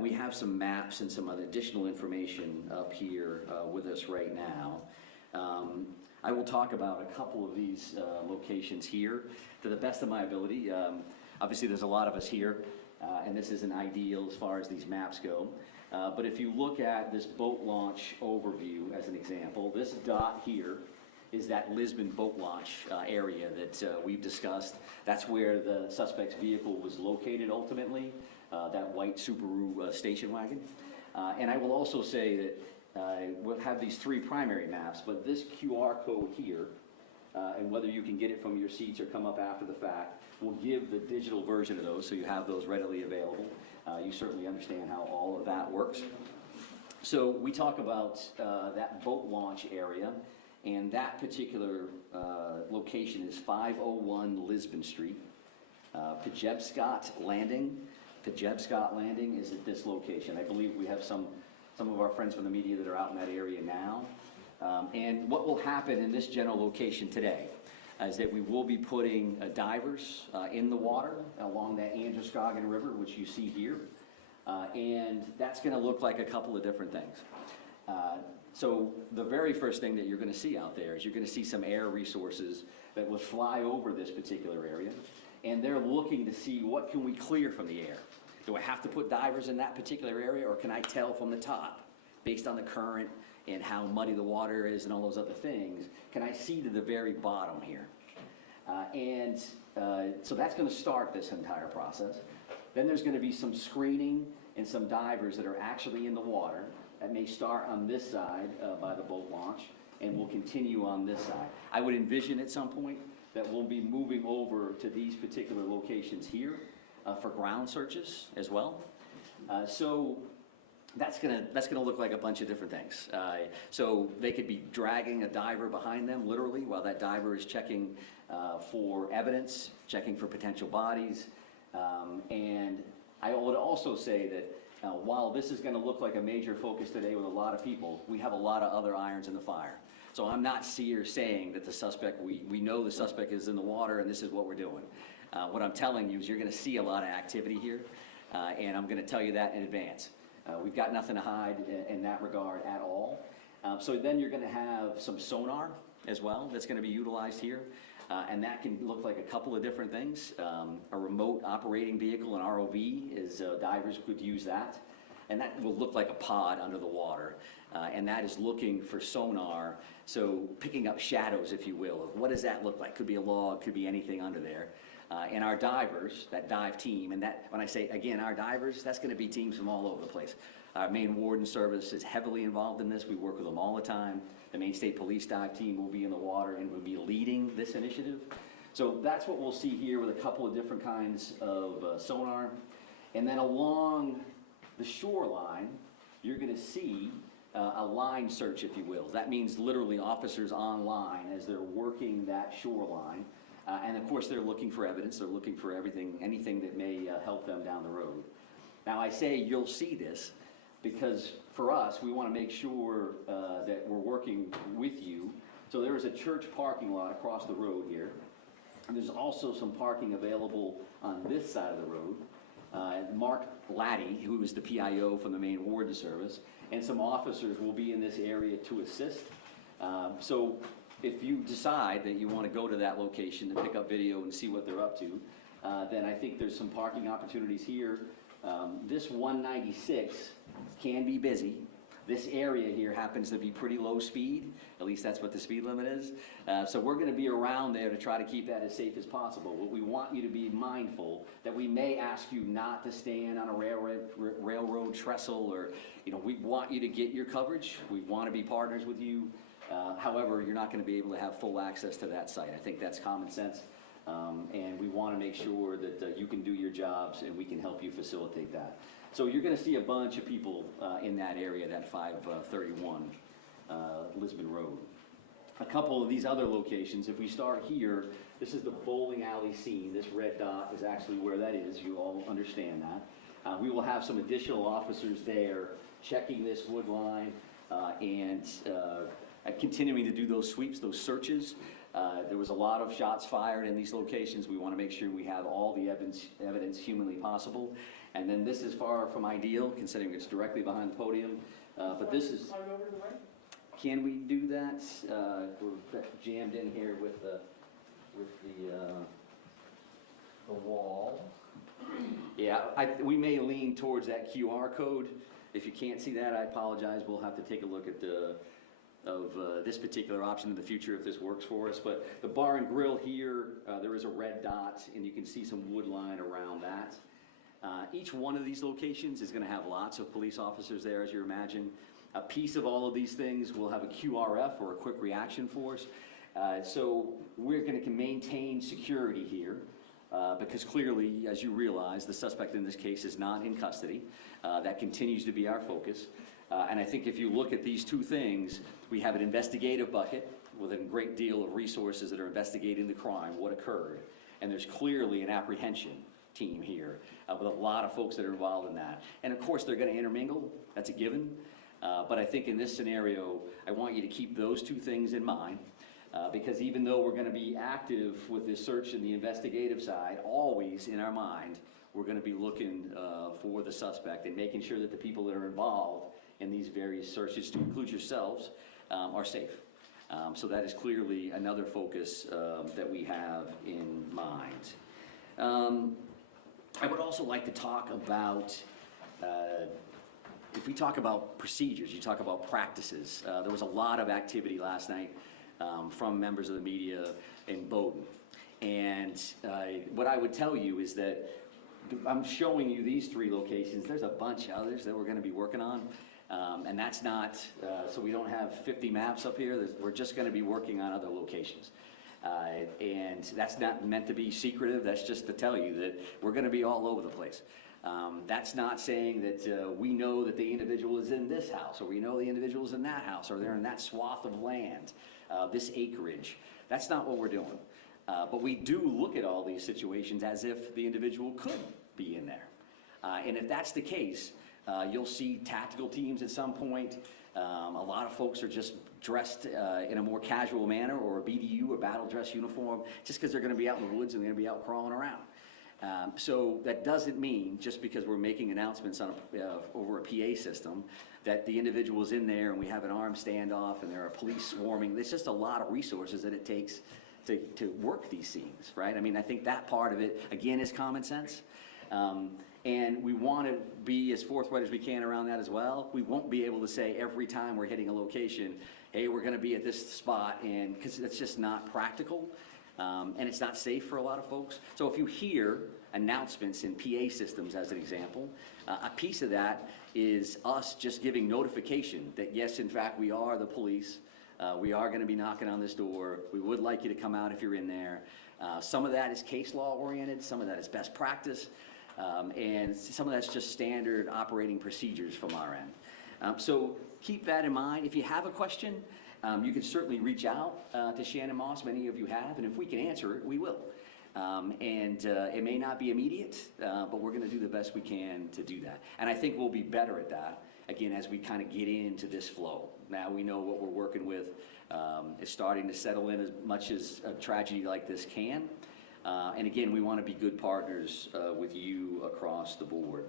We have some maps and some other additional information up here with us right now. I will talk about a couple of these locations here to the best of my ability. Obviously, there's a lot of us here, and this isn't ideal as far as these maps go. But if you look at this boat launch overview as an example, this dot here is that Lisbon boat launch area that we've discussed. That's where the suspect's vehicle was located ultimately, that white Subaru station wagon. And I will also say that we'll have these three primary maps, but this QR code here, and whether you can get it from your seats or come up after the fact, will give the digital version of those, so you have those readily available. You certainly understand how all of that works. So we talk about that boat launch area, and that particular location is 501 Lisbon Street. Pejebscott Landing. Pejebscott Landing is at this location. I believe we have some of our friends from the media that are out in that area now. And what will happen in this general location today is that we will be putting divers in the water along that Androscoggin River, which you see here. And that's going to look like a couple of different things. So the very first thing that you're going to see out there is you're going to see some air resources that will fly over this particular area. And they're looking to see what can we clear from the air. Do I have to put divers in that particular area, or can I tell from the top, based on the current and how muddy the water is and all those other things, can I see to the very bottom here? So that's going to start this entire process. Then there's going to be some screening and some divers that are actually in the water that may start on this side by the boat launch and will continue on this side. I would envision at some point that we'll be moving over to these particular locations here for ground searches as well. So that's gonna look like a bunch of different things. So they could be dragging a diver behind them, literally, while that diver is checking for evidence, checking for potential bodies. And I would also say that while this is going to look like a major focus today with a lot of people, we have a lot of other irons in the fire. So I'm not here saying that the suspect, we know the suspect is in the water and this is what we're doing. What I'm telling you is you're going to see a lot of activity here, and I'm going to tell you that in advance. We've got nothing to hide in that regard at all. So then you're going to have some sonar as well that's going to be utilized here. And that can look like a couple of different things. A remote operating vehicle, an ROV, is divers could use that. And that will look like a pod under the water. And that is looking for sonar, so picking up shadows, if you will, of what does that look like? Could be a log, could be anything under there. And our divers, that dive team, and that, when I say, again, our divers, that's going to be teams from all over the place. Our Maine Warden Service is heavily involved in this. We work with them all the time. The Maine State Police dive team will be in the water and will be leading this initiative. So that's what we'll see here with a couple of different kinds of sonar. And then along the shoreline, you're going to see a line search, if you will. That means literally officers on line as they're working that shoreline. And of course, they're looking for evidence. They're looking for anything that may help them down the road. Now, I say you'll see this because for us, we want to make sure that we're working with you. So there is a church parking lot across the road here. And there's also some parking available on this side of the road. Mark Laddie, who is the PIO from the Maine Warden Service, and some officers will be in this area to assist. So if you decide that you want to go to that location to pick up video and see what they're up to, then I think there's some parking opportunities here. This 196 can be busy. This area here happens to be pretty low speed. At least that's what the speed limit is. So we're going to be around there to try to keep that as safe as possible. But we want you to be mindful that we may ask you not to stand on a railroad trestle, or we want you to get your coverage. We want to be partners with you. However, you're not going to be able to have full access to that site. I think that's common sense. And we want to make sure that you can do your jobs and we can help you facilitate that. So you're going to see a bunch of people in that area, that 531 Lisbon Road. A couple of these other locations, if we start here, this is the bowling alley scene. This red dot is actually where that is. You all understand that. We will have some additional officers there checking this wood line and continuing to do those sweeps, those searches. There was a lot of shots fired in these locations. We want to make sure we have all the evidence humanly possible. And then this is far from ideal, considering it's directly behind the podium. But this is, Slide over to the right? can we do that? We're jammed in here with the wall. Yeah, we may lean towards that QR code. If you can't see that, I apologize. We'll have to take a look at this particular option in the future if this works for us. But the bar and grill here, there is a red dot, and you can see some wood line around that. Each one of these locations is going to have lots of police officers there, as you imagine. A piece of all of these things will have a QRF, or a quick reaction force. So we're going to maintain security here. Because clearly, as you realize, the suspect in this case is not in custody. That continues to be our focus. And I think if you look at these two things, we have an investigative bucket with a great deal of resources that are investigating the crime, what occurred. And there's clearly an apprehension team here with a lot of folks that are involved in that. And of course, they're going to intermingle. That's a given. But I think in this scenario, I want you to keep those two things in mind. Because even though we're going to be active with this search in the investigative side, always in our mind, we're going to be looking for the suspect and making sure that the people that are involved in these various searches, to include yourselves, are safe. So that is clearly another focus that we have in mind. I would also like to talk about, if we talk about procedures, you talk about practices. There was a lot of activity last night from members of the media in Bowdoin. And what I would tell you is that I'm showing you these three locations. There's a bunch of others that we're going to be working on. And that's not, so we don't have 50 maps up here. We're just going to be working on other locations. And that's not meant to be secretive. That's just to tell you that we're going to be all over the place. That's not saying that we know that the individual is in this house, or we know the individual is in that house, or they're in that swath of land, this acreage. That's not what we're doing. But we do look at all these situations as if the individual could be in there. And if that's the case, you'll see tactical teams at some point. A lot of folks are just dressed in a more casual manner, or a BDU, a battle dress uniform, just because they're going to be out in the woods and they're going to be out crawling around. So that doesn't mean, just because we're making announcements on over a PA system, that the individual is in there and we have an armed standoff and there are police swarming. There's just a lot of resources that it takes to work these scenes, right? I mean, I think that part of it, again, is common sense. And we want to be as forthright as we can around that as well. We won't be able to say every time we're hitting a location, hey, we're going to be at this spot, and because it's just not practical. And it's not safe for a lot of folks. So if you hear announcements in PA systems, as an example, a piece of that is us just giving notification that, yes, in fact, we are the police. We are going to be knocking on this door. We would like you to come out if you're in there. Some of that is case law oriented. Some of that is best practice. And some of that's just standard operating procedures from our end. So keep that in mind. If you have a question, you can certainly reach out to Shannon Moss. Many of you have, and if we can answer it, we will. It may not be immediate, but we're going to do the best we can to do that. And I think we'll be better at that, again, as we kind of get into this flow. Now we know what we're working with. It's starting to settle in as much as a tragedy like this can. And again, we want to be good partners with you across the board.